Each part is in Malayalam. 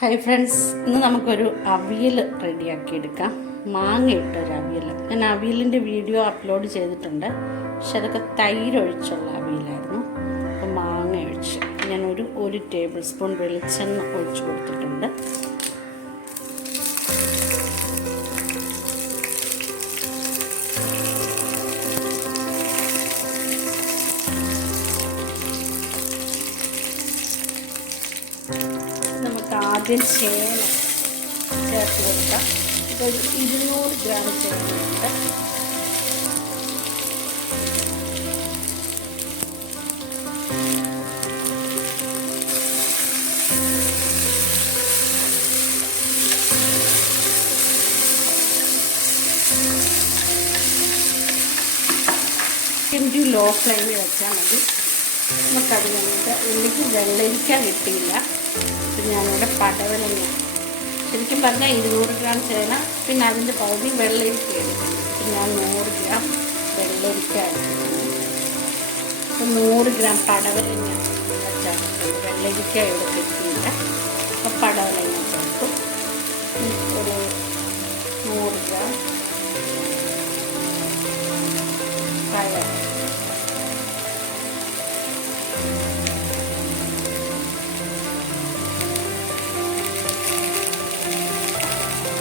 ഹായ് ഫ്രണ്ട്സ്, ഇന്ന് നമുക്കൊരു അവിയൽ റെഡിയാക്കി എടുക്കാം. മാങ്ങ ഇട്ടൊരു അവിയൽ. ഞാൻ അവിയലിൻ്റെ വീഡിയോ അപ്ലോഡ് ചെയ്തിട്ടുണ്ട്, പക്ഷെ അതൊക്കെ തൈരൊഴിച്ചുള്ള അവിയലായിരുന്നു. അപ്പോൾ മാങ്ങ ഒഴിച്ച് ഞാനൊരു 1 ടേബിൾ സ്പൂൺ വെളിച്ചെണ്ണ ഒഴിച്ച് കൊടുത്തിട്ടുണ്ട്. നമുക്ക് ആദ്യം ചേന ചേർത്ത് കൊടുക്കാം. ഇതൊരു 200 ഗ്രാം ചേനയുണ്ട്. ഒരു ലോ ഫ്ലെയിമിൽ വെച്ചാൽ മതി. നമുക്കത് കഴിഞ്ഞിട്ട് എനിക്ക് വെള്ളരിക്ക കിട്ടിയില്ല. അപ്പം ഞാനിവിടെ പടവലങ്ങ, ശരിക്കും പറഞ്ഞാൽ 200 ഗ്രാം ചേന, പിന്നെ അതിൻ്റെ പകുതി വെള്ളരിക്ക എടുക്കുന്നു. അപ്പം ഞാൻ 100 ഗ്രാം വെള്ളരിക്ക എടുക്കുന്നു. അപ്പം 100 ഗ്രാം പടവലങ്ങ ചേർത്ത്. വെള്ളരിക്ക ഇവിടെ കിട്ടിയില്ല, അപ്പം പടവലങ്ങ ചേർത്തു. ഒരു 100 ഗ്രാം പഴം,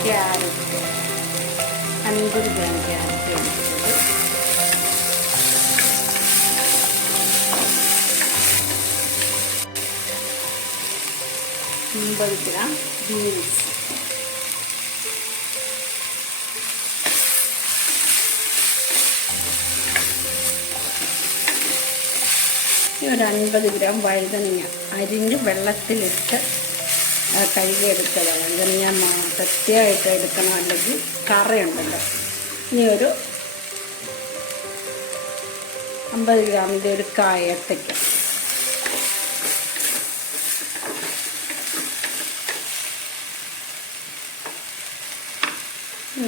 ക്യാരറ്റ് 50 ഗ്രാം ക്യാരറ്റ് എടുത്തത്, ഗ്രാം ബീൻസ്, ഒരു 50 ഗ്രാം വഴുതനങ്ങ അരിഞ്ഞ് വെള്ളത്തിലിട്ട് കഴുകിയെടുത്തതാണ്. വഴുതനങ്ങ പ്രത്യേകമായിട്ട് എടുക്കണം, അല്ലെങ്കിൽ കറയുണ്ടല്ലോ. ഇനി ഒരു 50 ഗ്രാമിൻ്റെ ഒരു കായത്തയ്ക്ക,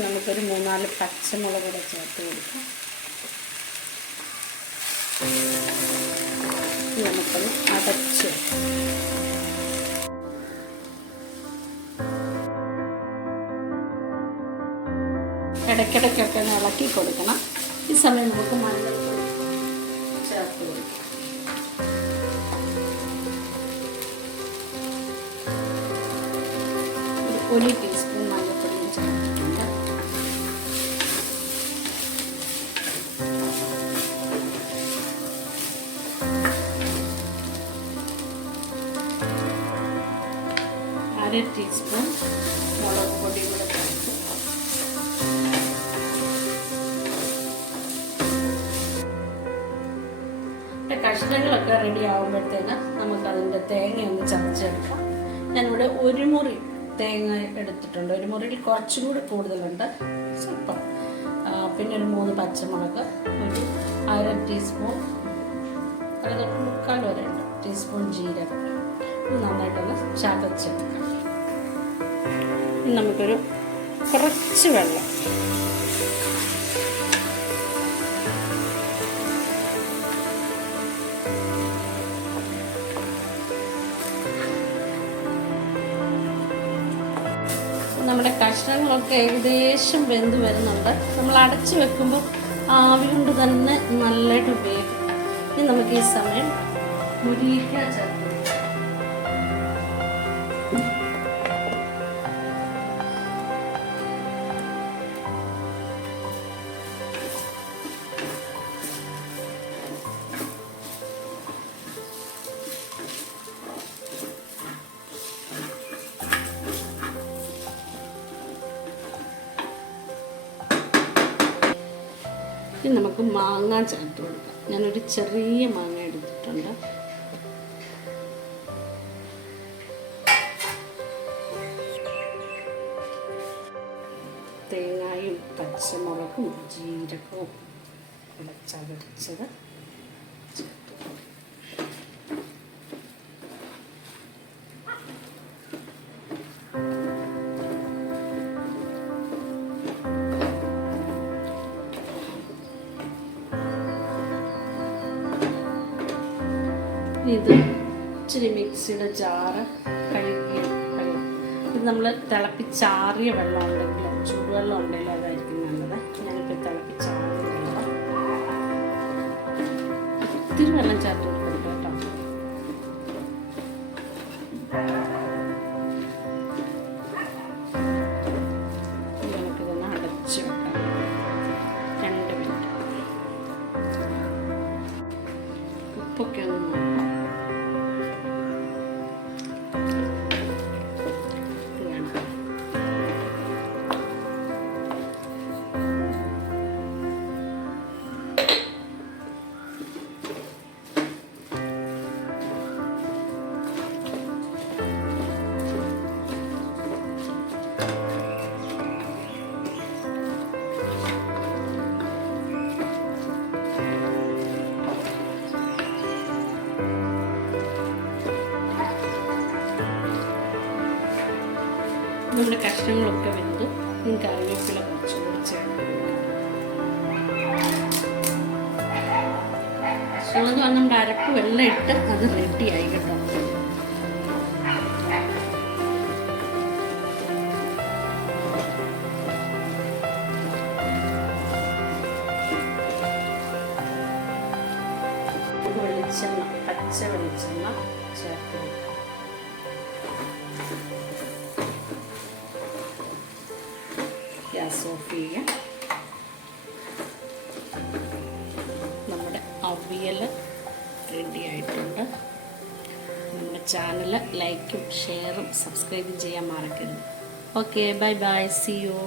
നമുക്കൊരു 3-4 പച്ചമുളക് കൂടെ ചേർത്ത് കൊടുക്കാം. നമുക്കൊന്ന് അടച്ച് ഇടയ്ക്കിടയ്ക്കൊക്കെ ഒന്ന് ഇളക്കി കൊടുക്കണം. ഈ സമയം നമുക്ക് മഞ്ഞൾപ്പൊടി ചേർത്ത് കൊടുക്കാം. ഒരു ടീസ്പൂൺ മഞ്ഞൾപ്പൊടി ചേർത്തിട്ടുണ്ട്. അര ടീസ്പൂൺ മുളക് പൊടി കൂടെ ചേർത്ത്. കഷ്ണങ്ങളൊക്കെ റെഡി ആകുമ്പോഴത്തേന് നമുക്കതിൻ്റെ തേങ്ങ ഒന്ന് ചതച്ചെടുക്കാം. ഞാനിവിടെ 1 മുറി തേങ്ങ എടുത്തിട്ടുണ്ട്. 1 മുറിയിൽ കുറച്ചും കൂടി കൂടുതലുണ്ട്, സ്വല്പം. പിന്നെ ഒരു 3 പച്ചമുളക്, ഒരു അര ടീസ്പൂൺ, അതായത് 3/4 വരെ ഉണ്ട് ടീസ്പൂൺ ജീരകം. നന്നായിട്ടൊന്ന് ചതച്ചെടുക്കാം. നമുക്കൊരു കുറച്ച് വെള്ളം, നമ്മുടെ കഷ്ണങ്ങളൊക്കെ ഏകദേശം വെന്ത് വരുന്നുണ്ട്. നമ്മൾ അടച്ചു വെക്കുമ്പോൾ ആവി കൊണ്ട് തന്നെ നല്ലതായിട്ട് വേഗം. ഇനി നമുക്ക് ഈ സമയം മുരിങ്ങ ചേർത്ത്, ഇനി നമുക്ക് മാങ്ങ ചേർത്ത് കൊടുക്കാം. ഞാനൊരു ചെറിയ മാങ്ങ എടുത്തിട്ടുണ്ട്. തേങ്ങയും പച്ചമുളകും ജീരകവും ഇവിടെ ചതച്ചത് ചേർത്ത് കൊടുക്കാം. ഇത് ഇച്ചിരി മിക്സിയുടെ ജാറ് കഴുകി നമ്മൾ തിളപ്പിച്ചാറിയ വെള്ളം ഉണ്ടെങ്കിലോ ചൂടുവെള്ളം ഉണ്ടെങ്കിലോ അതായിരിക്കും നല്ലത്. ഞാനിപ്പോൾ തിളപ്പിച്ചാറിയ വെള്ളം ഒത്തിരി വെള്ളം ചേർത്ത് കൊടുക്കുന്നുണ്ട് കേട്ടോ. നമുക്കിതൊന്ന് അടച്ച് വെക്കാം 2 മിനിറ്റ്. ഉപ്പൊക്കെ ഒന്ന് നോക്കാം. നമ്മുടെ കഷ്ണങ്ങളൊക്കെ വെന്തു. കറിവേപ്പില കുറച്ചുകൂടി ചേർത്ത് ഉള്ളത് നമ്മുടെ അരപ്പ് വെള്ളം ഇട്ട് അത് റെഡിയായി കേട്ടോ. വെളിച്ചെണ്ണ, പച്ച വെളിച്ചെണ്ണ ചേർത്ത് ഗ്യാസ് ഓഫ് ചെയ്യുക. നമ്മുടെ അവിയൽ റെഡി ആയിട്ടുണ്ട്. നമ്മുടെ ചാനൽ ലൈക്കും ഷെയറും സബ്സ്ക്രൈബും ചെയ്യാൻ മറക്കരുത്. Okay, bye bye, see U.